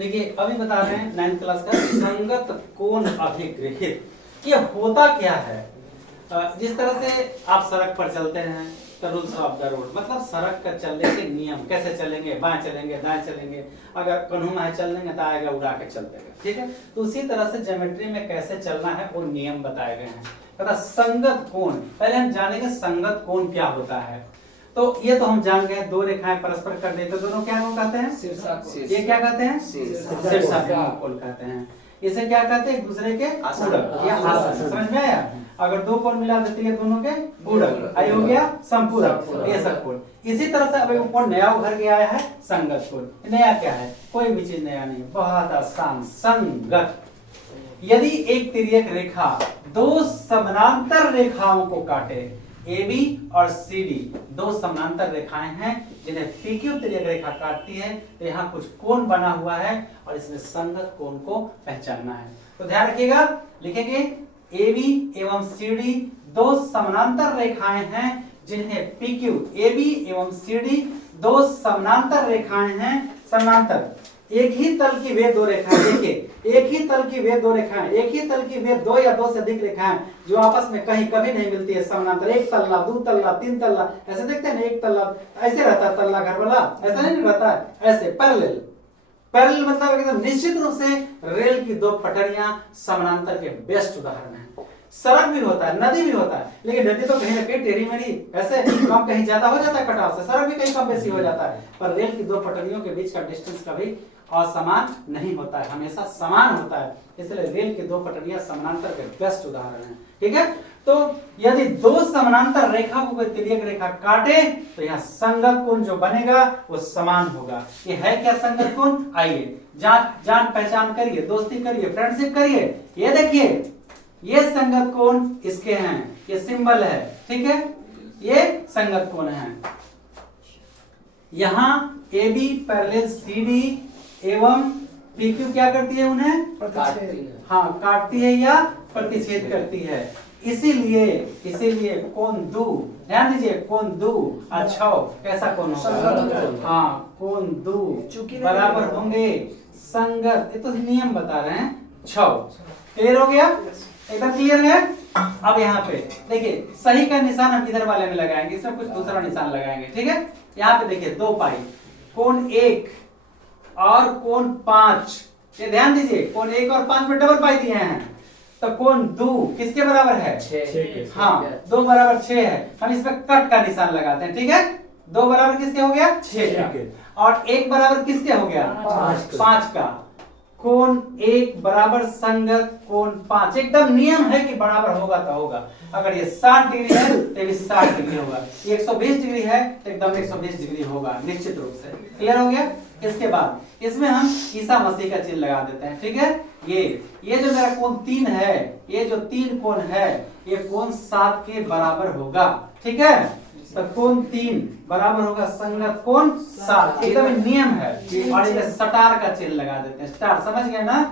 देखिए अभी बता रहे हैं 9th क्लास का संगत कोण अभिग्रहित। ये होता क्या है? जिस तरह से आप सड़क पर चलते हैं तो रूल्स ऑफ द रोड, मतलब सड़क का चलने के नियम, कैसे चलेंगे, बाएं चलेंगे दाएं चलेंगे, अगर कानून में चलेंगे तो आएगा उड़ा के चलते हैं, ठीक है। तो उसी तरह से ज्योमेट्री में कैसे चलना है वो नियम बताए गए हैं। तथा संगत कोण, पहले हम जानेंगे संगत कोण क्या होता है। तो ये तो हम जान गए, दो रेखाएं परस्पर कर देते तो दोनों क्या कहते हैं? शीर्षाकोण। ये क्या कहते हैं? शीर्षाकोण कहते हैं। इसे क्या कहते हैं? एक दूसरे के पूरक या आसन। समझ में आया? अगर दो कोण मिला देते हैं दोनों के पूरक, आई हो गया संपूरक, ये सब कोण। इसी तरह से अब एक कोण नया उभर के आया है, संगत कोण। नया क्या है? कोई भी चीज नया नहीं, बहुत आसान। संगत, यदि एक तिर्यक रेखा दो समानांतर रेखाओं को काटे, AB और CD दो समानांतर रेखाएं हैं जिन्हें PQ तिर्यक रेखा काटती है, तो यहाँ कुछ कोण बना हुआ है और इसमें संगत कोण को पहचानना है। तो ध्यान रखिएगा, लिखेंगे AB एवं CD दो समानांतर रेखाएं हैं जिन्हें PQ, AB एवं CD दो समानांतर रेखाएं हैं, समानांतर, एक ही तल की वे दो रेखाएं, देखिए एक ही तल की वे दो रेखाएं, एक ही तल की वे दो या दो से अधिक रेखाएं जो आपस में कहीं कभी नहीं मिलती है, समानांतर, एक तल्ला, दो तल्ला, तीन तल्ला, ऐसे देखते हैं ना, एक तल्ला ऐसे रहता है, तल्ला घर वाला ऐसा नहीं रहता है, ऐसे पैरेलल। पैरेलल मतलब एकदम निश्चित रूप से रेल की दो पटरियां समानांतर के बेस्ट उदाहरण है। सड़क भी होता है, नदी भी होता है, लेकिन नदी तो कहीं ना कहीं टेढ़ी मेढ़ी ऐसे कम, कहीं ज्यादा हो जाता है कटाव से, सड़क भी कहीं कम बेसी हो जाता है, पर रेल की दो पटरियों के बीच का डिस्टेंस कभी असमान नहीं होता है, हमेशा समान होता है। इसलिए रेल की दो पटरियां समानांतर के बेस्ट उदाहरण है, ठीक है। तो यदि दो समानांतर रेखा को कोई तिर्यक रेखा काटे तो यहाँ संगत कोण जो बनेगा वो समान होगा। ये है क्या संगत कोण? आइए जान पहचान करिए, दोस्ती करिए, फ्रेंडशिप करिए। ये देखिए, ये संगत कोण इसके हैं, ये सिंबल है, ठीक है, ये संगत कोण है। यहाँ AB पैरेलल CD एवं PQ क्या करती है? उन्हें हाँ काटती है या प्रतिच्छेद करती है। इसीलिए कोण दो, ध्यान दीजिए, कोण दो अच्छा कैसा कोण होगा? हाँ, कोण दो बराबर होंगे संगत, ये तो नियम बता रहे हैं, 6। क्लियर हो गया? एकदम क्लियर है? अब यहाँ पे देखिए, सही का निशान हम इधर वाले में लगाएंगे, इसमें कुछ दूसरा निशान लगाएंगे, ठीक है। यहाँ पे देखिए 2 पाई, कोण 1 और कोण 5, ये ध्यान दीजिए, कोण 1 और 5 में डबल पाई दिए हैं, तो कोण 2 किसके बराबर है? 6। हाँ, 2 बराबर 6 है, हम इसमें कट का निशान लगाते हैं, ठीक है। 2 बराबर किसके हो गया? 6 का। और 1 बराबर किसके हो गया? 5 का। कोण 1 बराबर संगत कोण 5, एकदम नियम है कि बराबर होगा तो होगा। अगर ये 60 डिग्री है तो भी 60 डिग्री होगा, ये 120 डिग्री है तो एकदम 120 डिग्री होगा, निश्चित रूप से। क्लियर हो गया? इसके बाद इसमें हम ईसा मसीह का चिन्ह लगा देते हैं, ठीक है। ये जो मेरा कोण 3 है, ये जो 3 कोण है, ये कोण 7 के बराबर होगा, ठीक है। तो कोण 3 बराबर होगा संगत कोण 7, एकदम नियम है। और इसे स्टार का चिन्ह लगा देते हैं, स्टार, समझ गए ना?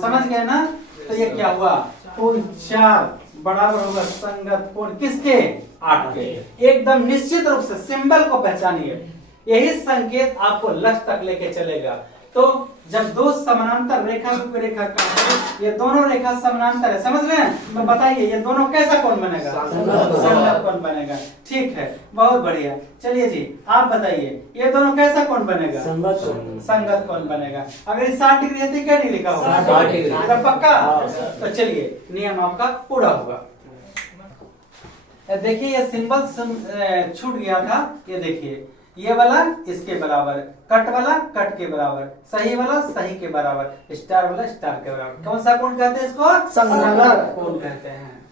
समझ गए ना? तो ये क्या हुआ? कोण 4 बराबर होगा संगत कोण किसके? 8 के। एकदम निश्चित रूप से सिंबल को पहचानिए, यही संकेत आपको लक्ष्य तक लेके चलेगा। तो जब दो समानांतर रेखा को रेखा काटे, ये दोनों रेखा समानांतर है, समझ रहे हैं? तो बताइए ये दोनों कैसा कोण बनेगा? संगत कोण बनेगा, ठीक है, बहुत बढ़िया। चलिए जी, आप बताइए ये दोनों कैसा कोण बनेगा? संगत कोण बनेगा। अगर ये 60 डिग्री है तो क्या डिग्री का होगा? 60 डिग्री पक्का। तो चलिए नियम आपका पूरा होगा। देखिए ये सिंबल छूट गया था, ये देखिए, ये वाला इसके बराबर, कट वाला कट के बराबर, सही वाला सही के बराबर, स्टार वाला स्टार के बराबर। कौन सा कोण कहते हैं इसको? संगत कोण कहते हैं।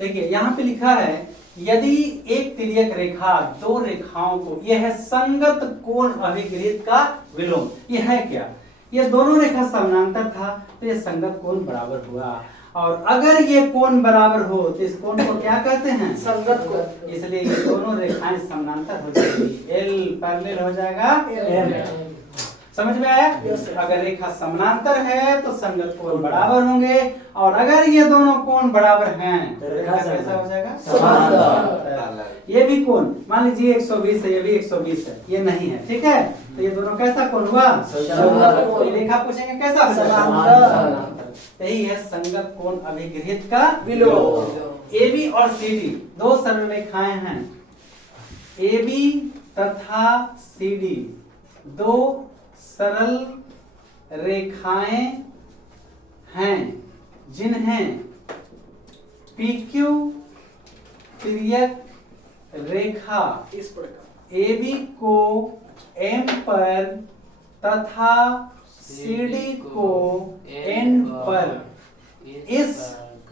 देखिए यहाँ पे लिखा है, यदि एक तिर्यक रेखा दो रेखाओं को, यह है संगत कोण अभिग्रहित का विलोम। यह है क्या? ये दोनों रेखा समानांतर था तो ये संगत कोण बराबर हुआ, और अगर ये कोण बराबर हो तो इस कोण को क्या कहते हैं? संगत कोण। इसलिए ये दोनों रेखाएं समानांतर हो जाएगी, L पैरेलल हो जाएगा L। समझ में आया? अगर रेखा समानांतर है तो संगत कोण बराबर होंगे, और अगर ये दोनों कोण बराबर हैं तो रेखा कैसा हो जाएगा? समांतर। ये भी कोण मान लीजिए 120 है, ये भी 120 है, ये नहीं है, ठीक है, तो ये दोनों कैसा कोण हुआ? संगत। ये रेखा पूछेंगे कैसा? समांतर। यही है संगत कोण अभिगृहित का विलोम। AB और CD दो सरल रेखाएं हैं, AB तथा CD दो सरल रेखाएं हैं जिन्हें PQ तिर्यक रेखा इस प्रकार AB को M पर तथा CD को N पर इस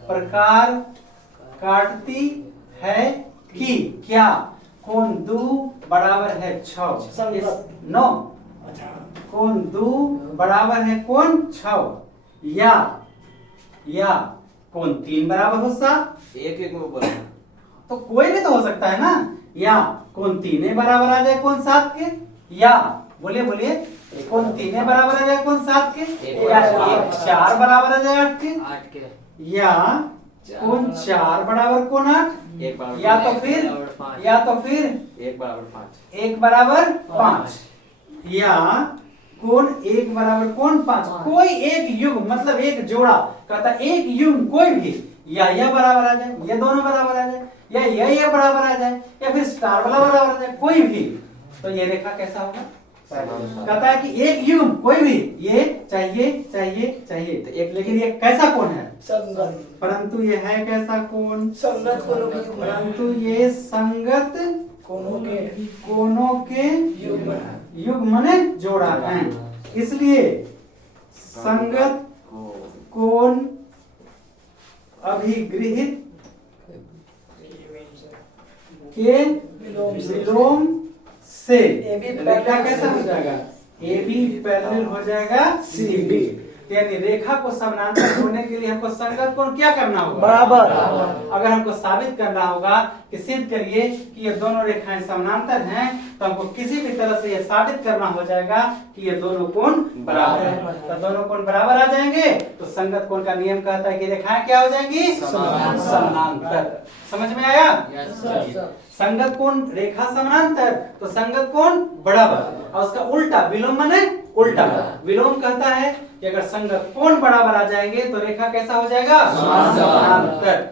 प्रकार काटती है कि क्या कोण दो बराबर है 6। नो, कोण दो बराबर है कोण 6, या कोण 3 बराबर हो 7। एक में बोला तो कोई भी तो हो सकता है ना, या कोण 3 बराबर आ जाए कोण 7 के, या बोलिए बोलिए कोण 3 बराबर आ जाए कोण 7 के, या 1 4 बराबर आ जाए 8 के, या कोण 4 बराबर कोण 8, या तो फिर 1 बराबर 5, या कोण 1 बराबर कोण 5। कोई एक युग मतलब एक जोड़ा कहता एक युग कोई भी, या यह बराबर आ जाए, ये दोनों बराबर आ जाए, या यह बराबर आ जाए, या फिर स्टार वाला बराबर आ जाए, कोई भी, तो ये रेखा कैसा होगा? कहता है कि एक युग कोई भी ये चाहिए चाहिए चाहिए, तो एक, लेकिन ये कैसा कोण है? संगत। परंतु ये है कैसा कोण? संगत कोणों के युग्म। परंतु ये संगत कोणों के युग्म माने जोड़ा है, इसलिए संगत कोण अभिगृहित के विलोम से रेखा कैसा हो जाएगा? AB पैरेलल हो जाएगा CB। यानी रेखा को समानांतर होने के लिए हमको संगत कोण क्या करना होगा? बराबर। अगर हमको साबित करना होगा कि सिद्ध करिए कि ये दोनों रेखाएं समानांतर हैं, तो हमको किसी भी तरह से ये साबित करना हो जाएगा कि ये दोनों कोण बराबर है। तो दोनों कोण बराबर आ जाएंगे तो संगत कोण का नियम कहता है कि रेखाएं क्या हो जाएंगी? समानांतर। समझ में आया? संगत कोण रेखा समानांतर तो संगत कोण बराबर, और उसका उल्टा विलोम माने उल्टा। विलोम कहता है कि अगर संगत कोण बराबर आ जाएंगे तो रेखा कैसा हो जाएगा? समानांतर।